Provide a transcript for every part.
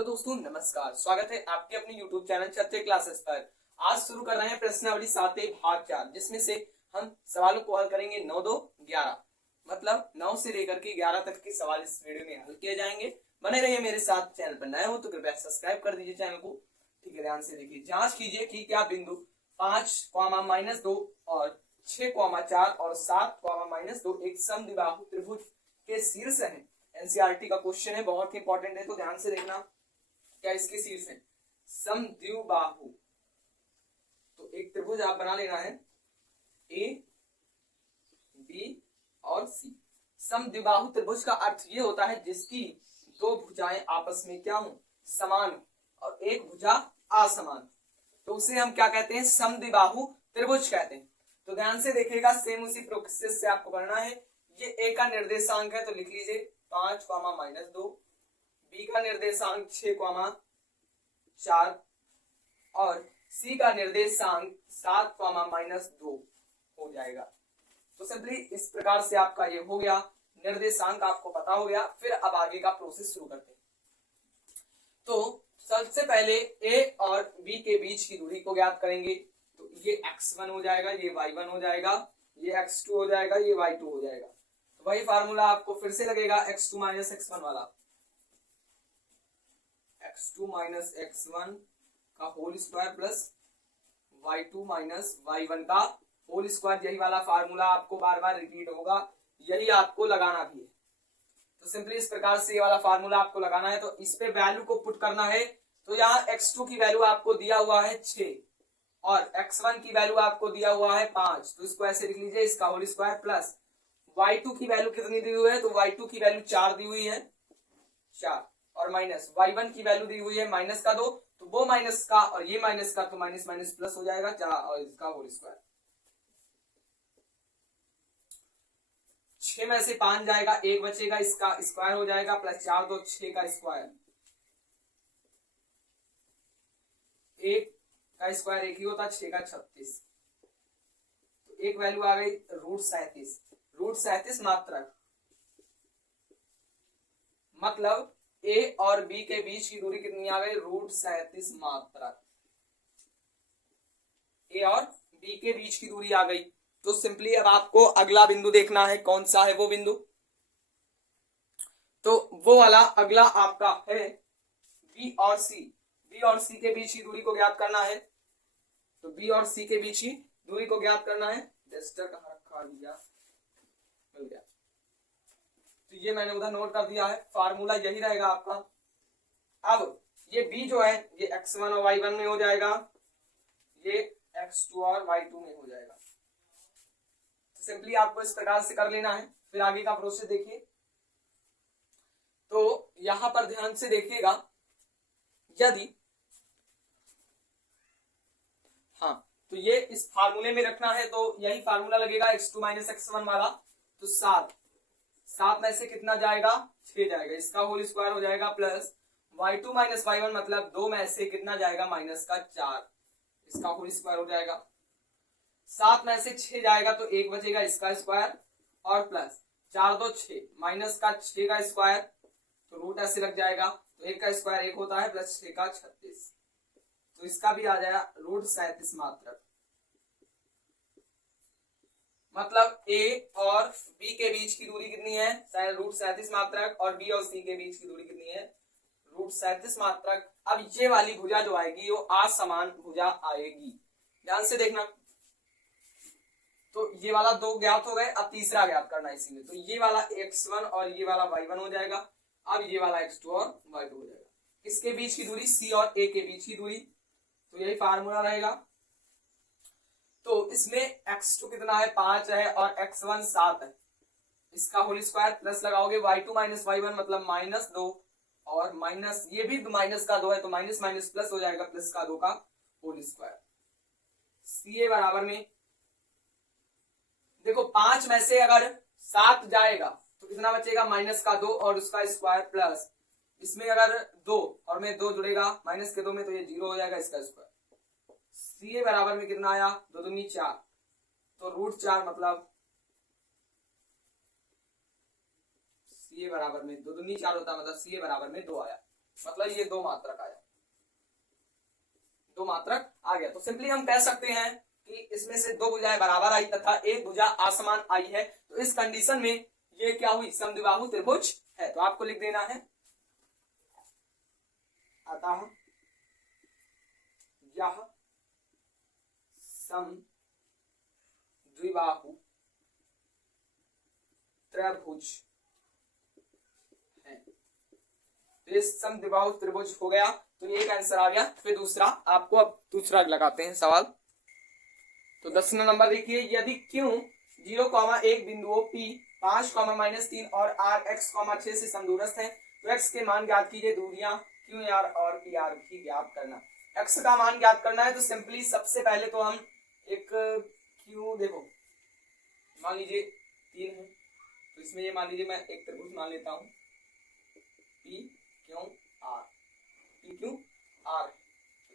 Hello दोस्तों, नमस्कार। स्वागत है आपके अपने YouTube चैनल क्षत्रिय क्लासेस पर। आज शुरू कर रहे हैं प्रश्नावली 7 भाग 4, जिसमें से हम सवालों को हल करेंगे 9, 2, 11। मतलब 9 से लेकर के 11 तक के सवाल इस वीडियो में हल किए जाएंगे। बने रहिए मेरे साथ। चैनल पर नए हो तो कृपया सब्सक्राइब कर दीजिए चैनल को। ठीक है, ध्यान से देखिए। जांच कीजिए कि क्या बिंदु 5, -2 और 6, 4 और 7, -2 एक समद्विबाहु त्रिभुज के शीर्ष है। एनसीईआरटी का क्वेश्चन है, बहुत ही इंपॉर्टेंट है, तो ध्यान से देखना। क्या इसके शीर्ष है? समद्विबाहु। तो एक त्रिभुज आप बना लेना है, ए, बी और सी। समद्विबाहु त्रिभुज का अर्थ ये होता है जिसकी दो भुजाएं आपस में क्या हो, समान और एक भुजा असमान। तो उसे हम क्या कहते हैं? समद्विबाहु त्रिभुज कहते हैं। तो ध्यान से देखिएगा, सेम उसी प्रोसेस से आपको करना है। ये ए का निर्देशांक है तो लिख लीजिए 5, बी का निर्देशांक 6, 4 और सी का निर्देशांक 7, -2 हो जाएगा। तो सिंपली इस प्रकार से आपका ये हो गया, निर्देशांक आपको पता हो गया। फिर अब आगे का प्रोसेस शुरू करते हैं। तो सबसे पहले ए और बी के बीच की दूरी को ज्ञात करेंगे। तो ये x1 हो जाएगा, ये y1 हो जाएगा, ये x2 हो जाएगा, ये y2 हो जाएगा। तो वही फार्मूला आपको फिर से लगेगा, x2 - x1 वाला, x2 - x1 का whole square plus y2 - y1 का होल स्क्वायर। यही वाला फार्मूला आपको बार बार रिपीट होगा, यही आपको लगाना भी है। तो सिंपली इस प्रकार से ये वाला फार्मूला आपको लगाना है। तो इस पे वैल्यू को पुट करना है। तो यहाँ x2 की वैल्यू आपको दिया हुआ है 6 और x1 की वैल्यू आपको दिया हुआ है 5। तो इसको ऐसे लिख लीजिए, इसका होल स्क्वायर प्लस y2 की वैल्यू कितनी दी हुई है? तो y2 की वैल्यू 4 दी हुई है, 4 और माइनस y1 की वैल्यू दी हुई है -2। तो वो माइनस का और ये माइनस का, तो माइनस माइनस प्लस हो जाएगा 4 और इसका होल स्क्वायर। 6 में से 5 जाएगा, 1 बचेगा, इसका स्क्वायर हो जाएगा प्लस 4 2 6 का स्क्वायर। 1 का स्क्वायर 1 ही होता, 6 का 36। तो एक वैल्यू आ गई √37। √37 मात्रक। मतलब ए और बी के बीच की दूरी कितनी आ गई? √37 मात्रक। ए और बी के बीच की दूरी आ गई। तो सिंपली अब आपको अगला बिंदु देखना है, कौन सा है वो बिंदु। तो वो वाला अगला आपका है बी और सी। बी और सी के बीच की दूरी को ज्ञात करना है। तो बी और सी के बीच की दूरी को ज्ञात करना है। डस्टर कहाँ रखा भैया? मिल गया। तो ये मैंने उधर नोट कर दिया है, फार्मूला यही रहेगा आपका। अब ये b जो है ये x1 और y1 में हो जाएगा, ये x2 और y2 में हो जाएगा। तो सिंपली आपको इस प्रकार से कर लेना है। फिर आगे का प्रोसेस देखिए। तो यहां पर ध्यान से देखिएगा, यदि तो ये इस फार्मूले में रखना है तो यही फार्मूला लगेगा, x2 - x1 वाला। तो 7 में से कितना जाएगा? 6 जाएगा, इसका होल स्क्वायर हो जाएगा प्लस y2 - y1 मतलब 2 में से कितना जाएगा? -4, इसका होल स्क्वायर हो जाएगा। 7 में से 6 जाएगा तो 1 बचेगा, इसका स्क्वायर और प्लस 4 2 6 माइनस का 6 का स्क्वायर। तो रूट ऐसे लग जाएगा। तो 1 का स्क्वायर 1 होता है प्लस 6 का 36। तो इसका भी आ जाएगा √37 मात्रक। मतलब ए और बी के बीच की दूरी कितनी है? √37 मात्रक। और बी और सी के बीच की दूरी कितनी है? √37 मात्रक। अब ये वाली भुजा जो आएगी वो असमान भुजा आएगी। ध्यान से देखना। तो ये वाला 2 ज्ञात हो गए, अब तीसरा ज्ञात करना है इसी में। तो ये वाला x1 और ये वाला y1 हो जाएगा। अब ये वाला x2 और y2 हो जाएगा। इसके बीच की दूरी c और a के बीच की दूरी, तो यही फार्मूला रहेगा। तो इसमें x2 कितना है? 5 है और x1 7 है, इसका होल स्क्वायर प्लस लगाओगे y2 - y1 मतलब -2 और माइनस ये भी माइनस का 2 है तो माइनस माइनस प्लस हो जाएगा, प्लस का 2 का होल स्क्वायर। सी बराबर में देखो 5 में से अगर 7 जाएगा तो कितना बचेगा? -2 और उसका स्क्वायर प्लस इसमें अगर 2 और में 2 जुड़ेगा माइनस के 2 में तो ये 0 हो जाएगा, इसका स्क्वायर। सी बराबर में कितना आया? 2 दूनी 4। तो √4 मतलब सी बराबर में 2 दूनी 4 होता है, मतलब सी बराबर में 2 आया। मतलब ये 2 मात्रक आया, 2 मात्रक आ गया। तो सिंपली हम कह सकते हैं कि इसमें से 2 भुजाएं बराबर आई तथा एक भुजा असमान आई है। तो इस कंडीशन में ये क्या हुई, समद्विबाहु त्रिभुज है। तो आपको लिख देना है अतः यह समद्विबाहु त्रिभुज है। तो ये समद्विबाहु त्रिभुज हो गया, तो ये एक आंसर आ गया। फिर दूसरा, आपको अब दूसरा लगाते हैं सवाल। तो 10वां नंबर देखिए, यदि क्यों 0,1 बिंदुओं P 5, -3 और R x, 6 से समदूरस्थ है, तो x के मान ज्ञात कीजिए। दूरियां QR और PR भी ज्ञात करना। x का मान ज्ञात करना है तो सिंपली सबसे पहले तो हम एक Q देखो, मान लीजिए 3 है, तो इसमें ये मान लीजिए मैं एक त्रिभुज मान लेता हूँ PQR, PQR।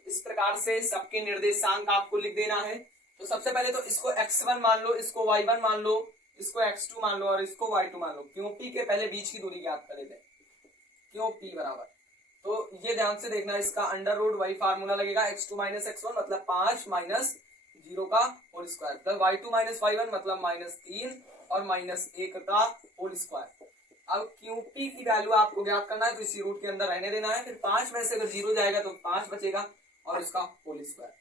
इस प्रकार से सबके निर्देशांक आपको लिख देना है। तो सबसे पहले तो इसको x1 मान लो, इसको y1 मान लो, इसको x2 मान लो और इसको y2 मान लो। क्यों P के पहले बीच की दूरी ज्ञात कर लेते हैं। क्यों P बराबर, तो ये ध्यान से देखना, इसका अंडर रूट वही फार्मूला लगेगा, x2 - x1 मतलब 5 - 0 का whole square, plus y2 - y1 मतलब -3 और -1 का होल स्क्वायर। अब QP की वैल्यू आपको ज्ञात करना है, तो इसी रूट के अंदर रहने देना है। फिर 5 में से अगर 0 जाएगा तो 5 बचेगा और इसका whole square,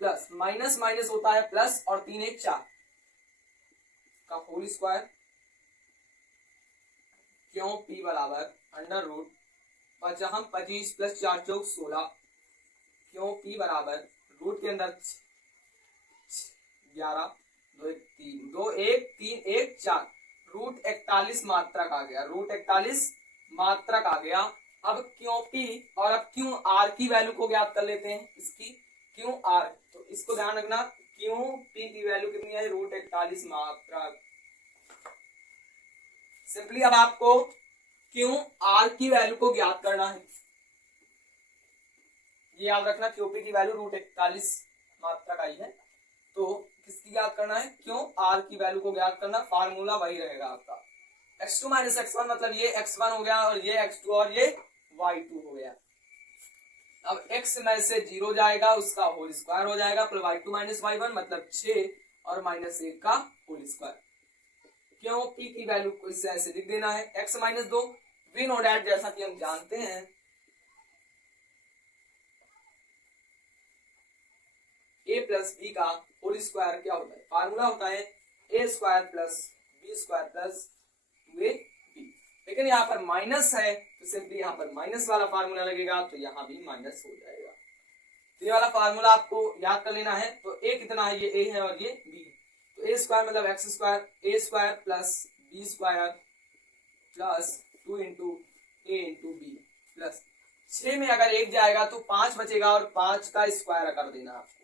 plus minus minus होता है प्लस, और 3 1 4 का होल स्क्वायर। क्यों P बराबर अंडर रूट 25 प्लस 4 चौक 16। क्यों P बराबर रूट के अंदर 11 2 1 3 2 1 3 1 4 रूट 41 मात्रक आ गया, रूट 41 मात्रक आ गया। अब क्यों P और अब क्यों R की वैल्यू को ज्ञात कर लेते हैं, इसकी क्यों R। तो इसको ध्यान रखना, क्यों P की वैल्यू कितनी है, रूट 41 मात्रक। सिंपली अब आपको क्यों R की वैल्यू को ज्ञात करना है, ये याद रखना, क्यों P की वैल्यू रूट 41 मात्रक आई है। तो किसकी ज्ञात करना है, क्यों R की वैल्यू को ज्ञात करना। फार्मूला वही रहेगा आपका, x2 - x1 मतलब ये x1 हो गया और ये x2 और ये y2 हो गया। अब x में से 0 जाएगा, उसका होल स्क्वायर हो जाएगा, प्लस y2 - y1 मतलब 6 और -1 का होल स्क्वायर। क्यों P की वैल्यू को इससे ऐसे लिख देना है, x - 2 वी नो डैट, जैसा कि हम जानते हैं a प्लस बी का होल स्क्वायर क्या होता है, फार्मूला होता है a square plus b square plus 2ab। लेकिन यहाँ पर माइनस है तो सिंपली यहाँ पर माइनस वाला फार्मूला लगेगा, तो यहाँ भी माइनस हो जाएगा। तो ये वाला फार्मूला आपको याद कर लेना है। तो a कितना है, ये a है और ये b है। तो a स्क्वायर मतलब x square, a square plus b square plus 2 into a into b plus 6 में अगर 1 जाएगा तो 5 बचेगा और 5 का स्क्वायर कर देना आपको।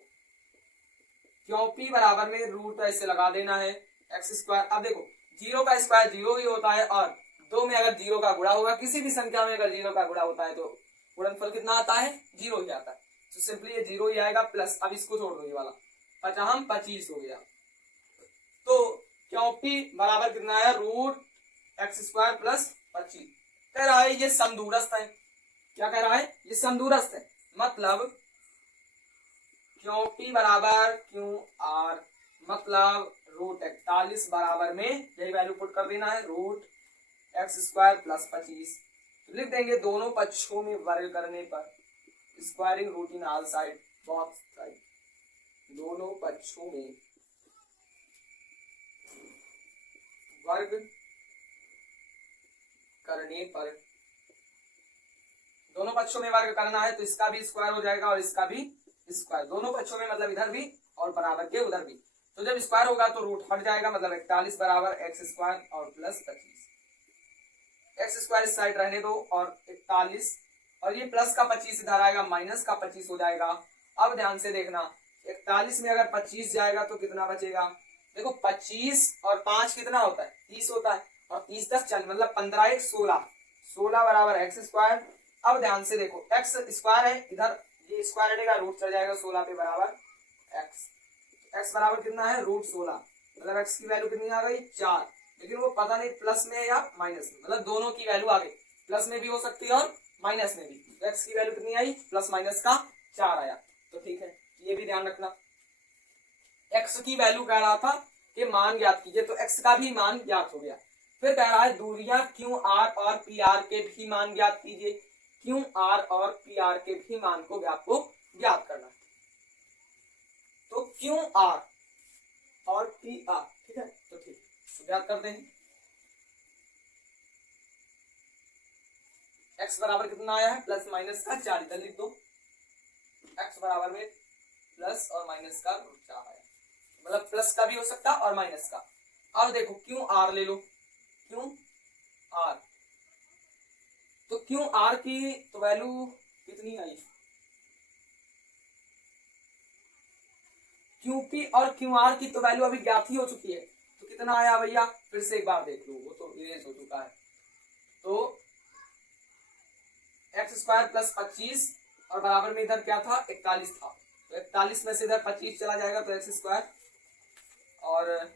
क्यों P बराबर में रूट ऐसे लगा देना है x स्क्वायर। अब देखो 0 का स्क्वायर 0 ही होता है और 2 में अगर 0 का गुणा होगा, किसी भी संख्या में अगर 0 का गुणा होता है तो गुणनफल कितना आता है, 0 ही आता है। तो सिंपली ये 0 ही आएगा, प्लस अब इसको छोड़ दो, ये वाला 25 हो गया। तो क्यों P बराबर कितना आया, रूट x स्क्वायर प्लस 25। कह रहा है ये समदूरस्थ है, क्या कह रहा है, ये समदूरस्थ है। मतलब क्यों P बराबर क्यों R मतलब रूट 41 बराबर में यही वैल्यू पुट कर देना है, रूट x स्क्वायर प्लस 25। लिख देंगे दोनों पक्षों में वर्ग करने पर, squaring root in all side both side, दोनों पक्षों में वर्ग करने पर, दोनों पक्षों में वर्ग करना है तो इसका भी स्क्वायर हो जाएगा और इसका भी स्क्वायर, दोनों पक्षों में मतलब इधर भी और बराबर के उधर भी। तो जब स्क्वायर होगा तो रूट हट जाएगा, मतलब 41 बराबर x स्क्वायर और प्लस 25। x स्क्वायर इस साइड रहने दो और 41 और ये प्लस का 25 इधर आएगा, माइनस का 25 हो जाएगा। अब ध्यान से देखना, 41 में अगर 25 जाएगा तो कितना बचेगा, देखो 25 और 5 कितना होता है, 30 होता है और 30 तक चल मतलब 15 1 16, 16 बराबर x स्क्वायर। अब ध्यान से देखो x स्क्वायर है, इधर ये स्क्वायर हटेगा, रूट चल जाएगा 16 पे बराबर x बराबर कितना है, रूट 16, मतलब x की वैल्यू कितनी आ गई 4। लेकिन वो पता नहीं प्लस में या माइनस में, मतलब दोनों की वैल्यू आ गई। प्लस में भी हो सकती है और माइनस में भी। तो x की वैल्यू कितनी आई, प्लस माइनस का 4 आया। तो ठीक है, ये भी ध्यान रखना। x की वैल्यू कह रहा था कि मान ज्ञात कीजिए, तो x का भी मान ज्ञात हो गया। फिर कह रहा है दूरियां QR और PR के भी मान ज्ञात कीजिए। QR और PR के भी मान को आपको ज्ञात करना है। तो QR और PR, ठीक है, तो ठीक, तो ज्ञात करते हैं। x बराबर कितना आया है, प्लस माइनस का 4, इधर लिख दो। x बराबर में प्लस और माइनस का √4 आया, मतलब प्लस का भी हो सकता और माइनस का। अब देखो QR ले लो, QR, तो QR की तो वैल्यू कितनी आई, QP और QR की तो वैल्यू अभी ज्ञात ही हो चुकी है। तो कितना आया भैया, फिर से एक बार देख लो, वो तो इरेज हो चुका है। तो x स्क्वायर प्लस 25 और बराबर में इधर क्या था, 41 था। तो 41 में से इधर 25 चला जाएगा, तो x स्क्वायर, और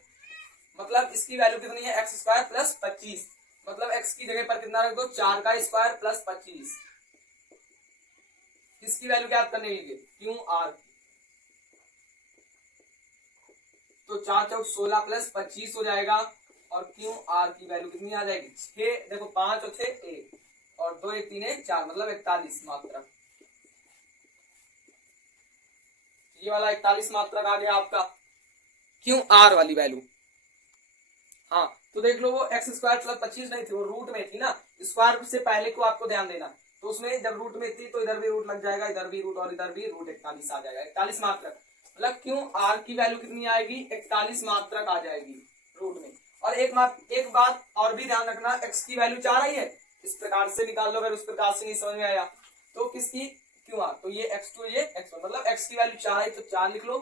मतलब इसकी वैल्यू कितनी है, x स्क्वायर प्लस 25, मतलब x की जगह पर कितना रख दो, 4 का स्क्वायर प्लस 25। किसकी वैल्यू ज्ञात करने के लिए, QR। तो 4 चौक 16 प्लस 25 हो जाएगा, और QR की वैल्यू कितनी आ जाएगी, 6, देखो 5 और 6 1, और 2 1 3 1 4, मतलब 41 मात्रक। ये वाला 41 मात्रक आ गया आपका QR वाली वैल्यू। हाँ, तो देख लो, वो x स्क्वायर प्लस 25 नहीं थी, वो रूट में थी ना, स्क्वायर से पहले को आपको ध्यान देना। तो उसमें जब रूट में थी तो इधर भी रूट लग जाएगा, इधर भी रूट और इधर भी रूट, 41 आ जाएगा, 41 मात्रक। मतलब QR की वैल्यू कितनी आएगी, 41 मात्रक आ जाएगी रूट में। और एक बात और भी ध्यान रखना, x की वैल्यू 4 आई है, इस प्रकार से निकाल लो, अगर उस प्रकार से नहीं समझ में आया तो किसकी, QR, तो ये x2 ये x1, मतलब x की वैल्यू 4 आई तो 4 लिख लो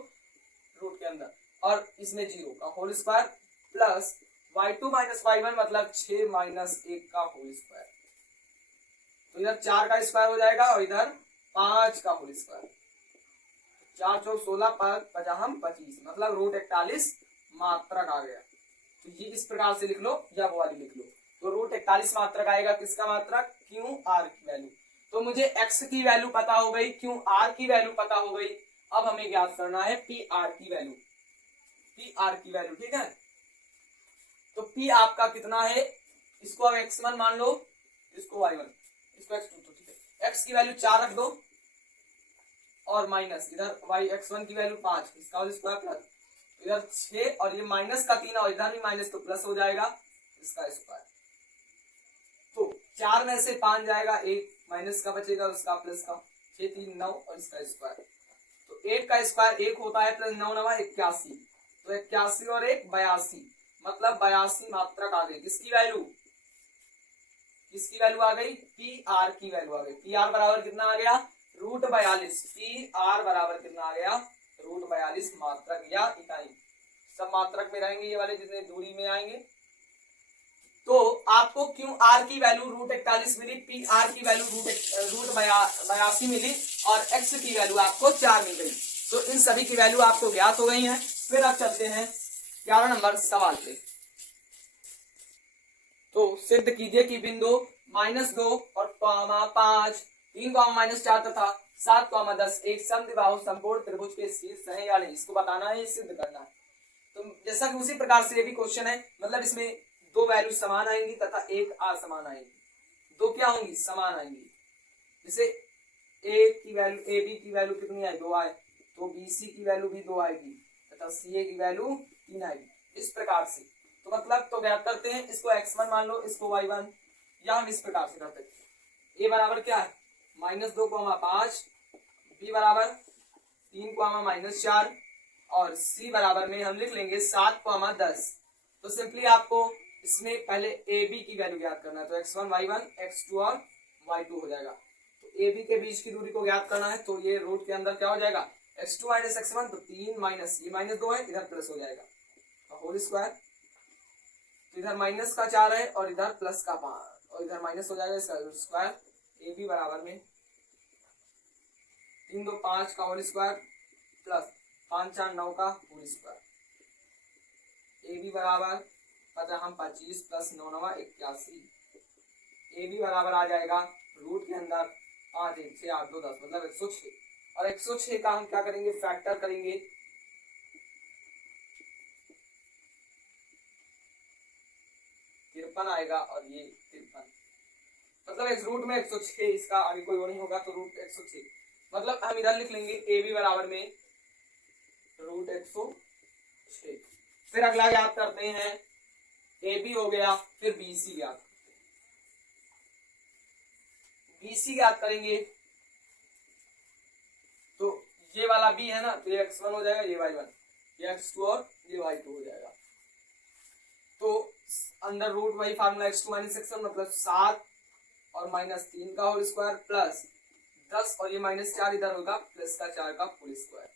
रूट के अंदर, और इसमें 0 का whole square plus y2 minus y1, मतलब 6 माइनस 1 का होल स्क्वायर। तो इधर 4 का स्क्वायर हो जाएगा और इधर 5 का होल स्क्वायर। 4 चौक 16 50 25, मतलब रूट 41 मात्रक आ गया। तो ये इस प्रकार से लिख लो, या वो वाली लिख लो। तो रूट 41 मात्रक आएगा, किसका मात्रक, QR की वैल्यू। तो मुझे x की वैल्यू पता हो गई, QR की वैल्यू पता हो गई। अब हमें ज्ञात करना है PR की वैल्यू, PR की वैल्यू, ठीक है। तो P आपका कितना है, इसको अब x1 मान लो, इसको y1, इसको x2, तो ठीक है, x की वैल्यू 4 रख दो, और माइनस इधर x1 की वैल्यू 5, इसका होल स्क्वायर प्लस इधर 6, और ये माइनस का 3 और इधर भी माइनस, तो प्लस हो जाएगा इसका स्क्वायर। तो 4 में से 5 जाएगा, 1 माइनस का बचेगा, उसका प्लस का, 6 3 9 और इसका स्क्वायर। तो 8 का स्क्वायर 1 होता है, प्लस 9 9 81, तो 81 और 1 82, मतलब 82 मात्रक आ गई। किसकी वैल्यू, किसकी वैल्यू आ गई, PR की वैल्यू आ गई। PR बराबर कितना आ गया, रूट 42। PR बराबर कितना आ गया, रूट 42 मात्रक या इकाई। सब मात्रक में रहेंगे ये वाले, जितने दूरी में आएंगे। तो आपको QR की वैल्यू रूट 41 मिली, PR की वैल्यू रूट 82 मिली, और x की वैल्यू आपको 4 मिल गई। तो इन सभी की वैल्यू आपको ज्ञात हो गई है। फिर आप चलते हैं 11 नंबर सवाल पे। तो सिद्ध कीजिए कि बिंदु -2 और -5, 3, -4 तथा 7, 10 एक समद्विबाहु समकोण त्रिभुज के शीर्ष है या नहीं, इसको बताना है, सिद्ध करना है। तो जैसा कि उसी प्रकार से ये भी क्वेश्चन है, मतलब इसमें 2 वैल्यू समान आएंगी तथा 1 असमान आएंगी। 2 क्या होंगी, समान आएंगी। जैसे ए की वैल्यू, AB की वैल्यू कितनी आए, 2 आए, तो BC की वैल्यू भी 2 आएगी तथा CA की वैल्यू 3 आएगी, इस प्रकार से। तो मतलब तो ज्ञात करते हैं, इसको x1 मान लो, इसको y1, या हम इस प्रकार से करते हैं। A बराबर क्या है, -2, 5, B बराबर 3, -4, और C बराबर में हम लिख लेंगे 7, 10। तो सिंपली आपको इसमें पहले AB की वैल्यू ज्ञात करना है, तो x1 y1 x2 और y2 हो जाएगा। तो AB के बीच की दूरी को ज्ञात करना है, तो ये रूट के अंदर क्या हो जाएगा, x2 माइनस x1, तो 3 माइनस ये -2 है, इधर प्लस हो जाएगा, तो होल स्क्वायर। तो इधर माइनस का 4 है और इधर प्लस का 5, और इधर माइनस हो जाएगा, इसका स्क्वायर। AB बराबर में 3 2 5 का होल स्क्वायर प्लस 5 4 9 का होल स्क्वायर। AB बराबर 25 प्लस 9 9 81। ए बी बराबर आ जाएगा रूट के अंदर 5 1 6 8 2 10 मतलब 106 और 106 का हम क्या करेंगे फैक्टर करेंगे 53 आएगा और ये 53 मतलब इस रूट में 106 इसका आगे कोई वो नहीं होगा तो रूट 106 मतलब हम इधर लिख लेंगे ए बी बराबर में रूट 106। फिर अगला याद करते हैं ए बी हो गया फिर बी सी याद BC याद करेंगे तो ये वाला B है ना तो ये x1 हो जाएगा ये y1 ये x2 और ये y2 हो जाएगा तो अंडर रूट वही फार्मूला x2 माइनस x1 मतलब 7 और -3 का होल स्क्वायर प्लस 10 और ये -4 इधर होगा प्लस का 4 का होल स्क्वायर।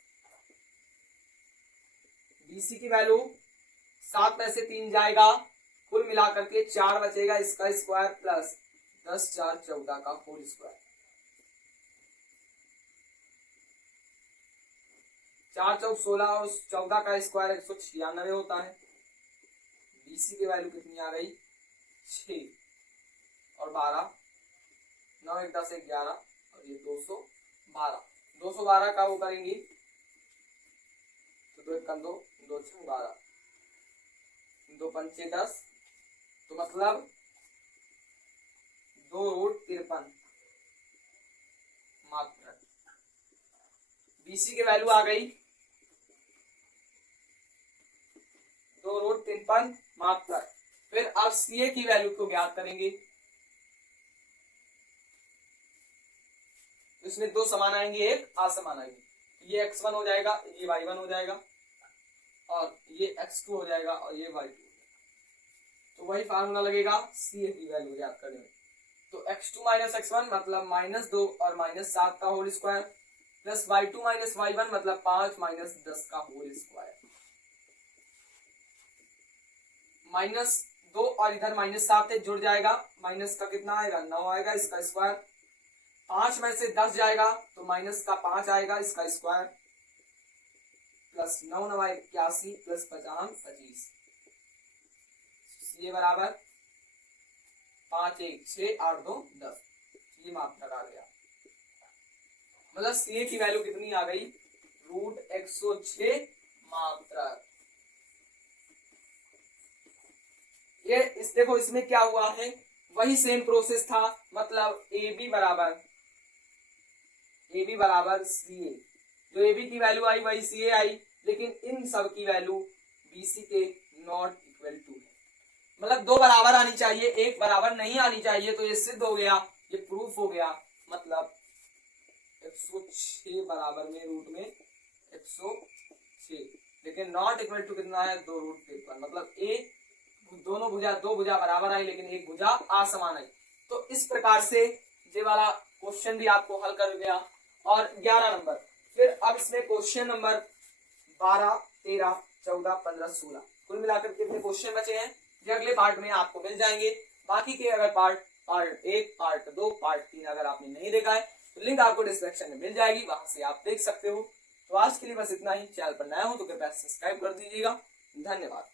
BC की वैल्यू 7 में से 3 जाएगा कुल मिलाकर के 4 बचेगा इसका स्क्वायर प्लस 10 4 14 का होल स्क्वायर 4 चौक 16 और 14 का स्क्वायर 196 होता है। BC की वैल्यू कितनी आ गई 6 और 12 9 1 10 11 और ये 212 का वो करेंगे तो 2 1 2 2 6 12 2 5 10 तो मतलब 2 रूट 53 मात्र। BC की वैल्यू आ गई 2 रूट 53 मात्र। फिर अब CA की वैल्यू को ज्ञात करेंगे इसमें 2 समान आएंगे एक असमान आएंगे ये x1 हो जाएगा ये y1 हो जाएगा और ये x2 हो जाएगा और ये y2 तो वही फार्मूला लगेगा CA की वैल्यू ज्ञात करने में तो x2 माइनस x1 मतलब -2 और -7 का whole square plus y2 minus y1 मतलब 5 माइनस 10 का होल स्क्वायर -2 और इधर -7 जुड़ जाएगा माइनस का कितना आएगा 9 आएगा इसका स्क्वायर 5 में से 10 जाएगा तो माइनस का 5 आएगा इसका स्क्वायर प्लस 9 9 81 प्लस 50 25 ये बराबर 5 1 6 8 2 10 ये मात्रक आ गया मतलब CA की वैल्यू कितनी आ गई रूट 106 मात्रक। ये इस देखो इसमें क्या हुआ है वही सेम प्रोसेस था मतलब AB बराबर CA जो AB की वैल्यू आई वही CA आई लेकिन इन सब की वैल्यू BC के नॉट इक्वल टू है मतलब 2 बराबर आनी चाहिए एक बराबर नहीं आनी चाहिए तो ये सिद्ध हो गया ये प्रूफ हो गया मतलब 106 बराबर में रूट में 106 लेकिन नॉट इक्वल टू कितना है 2 रूट 53 मतलब एक दोनों भुजा 2 भुजा बराबर आई लेकिन एक भुजा असमान आई। तो इस प्रकार से ये वाला क्वेश्चन भी आपको हल कर गया और 11 नंबर फिर अब इसमें क्वेश्चन नंबर 12 13 14 15 16 कुल मिलाकर कितने क्वेश्चन बचे हैं ये अगले पार्ट में आपको मिल जाएंगे। बाकी के अगर पार्ट 1 पार्ट 2 पार्ट 3 अगर आपने नहीं देखा है तो लिंक आपको डिस्क्रिप्शन में मिल जाएगी वहां से आप देख सकते हो। तो आज के लिए बस इतना ही चैनल पर नया हो तो कृपया सब्सक्राइब कर दीजिएगा। धन्यवाद।